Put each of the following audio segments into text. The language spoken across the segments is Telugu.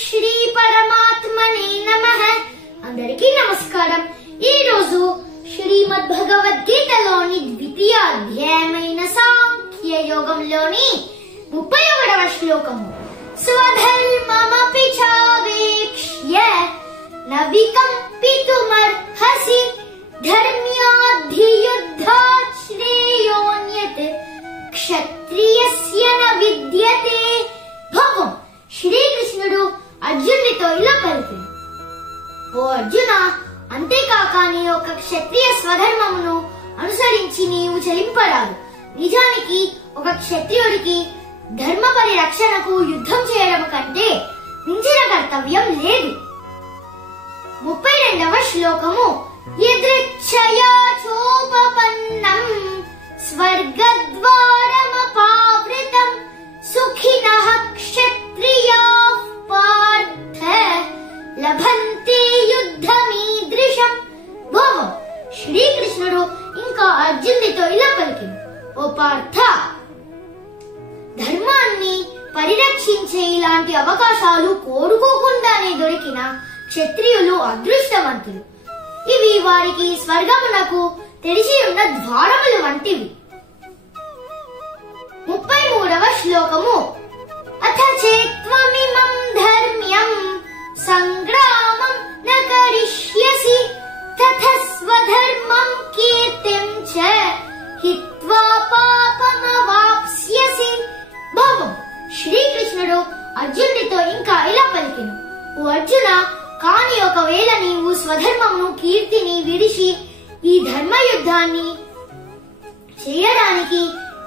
శ్రీ పరమాత్మనే నమః. అందరికీ నమస్కారం. ఈ రోజు శ్రీమద్ భగవద్గీతలోని ద్వితీయ అధ్యాయమైన సాంఖ్య యోగంలోని 31వ శ్లోకము. స్వధర్మమపి చావేక్ష్య న వికంపితుమర్హసి ధర్మ్యాద్ధియుద్ధాత్ శ్రేయోన్యత్ క్షత్రియస్య న విద్యతే. భావం: శ్రీకృష్ణుడు అర్జునుడితో ఇలా పలికాడు: ఓ అర్జున, అంతేకాక నీ యొక్క క్షత్రియ స్వధర్మమును అనుసరించి నీవు చెలింపరాదు. నిజానికి ఒక క్షత్రియుడికి ధర్మ పరిరక్షణకు యుద్ధం చేయడం కంటే మించిన కర్తవ్యం లేదు. 32వ శ్లోకము. యదృచ్ఛయా చోపపన్నం స్వర్గద్వారమపావృతం సుఖినః క్షత్రియాః పార్థ లభంతే యుద్ధమీదృశం. భావం: శ్రీకృష్ణుడు ఇంకా అర్జునుడితో ఇలా పలికాడు: ఓ పార్థ, ధర్మాన్ని పరిరక్షించే ఇలాంటి అవకాశాలు కోరుకోకుండానే దొరికిన క్షత్రియులు అదృష్టవంతులు. ఇవి వారికి స్వర్గమునకు తెరిచి ఉన్న ద్వారములు వంటివి. 33వ శ్లోకము. అథ చేత్వమిమం ధర్మ్యం సంగ్రామం న కరిష్యసి తథ స్వధర్మం కీర్తిం చ హిత్వా పాపమవాప్స్యసి. భావం: శ్రీకృష్ణుడు అర్జునుడితో ఇంకా ఇలా పలికెను: ఓ అర్జున, కాని ఒకవేళ నీవు స్వధర్మమును కీర్తిని విడిచి ఈ ధర్మ యుద్ధాన్ని చేయడానికి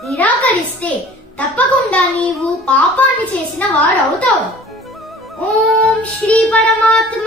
నిరాకరిస్తే తప్పకుండా నీవు పాపాన్ని చేసిన వాడవుతావు. ఓం శ్రీ పరమాత్మ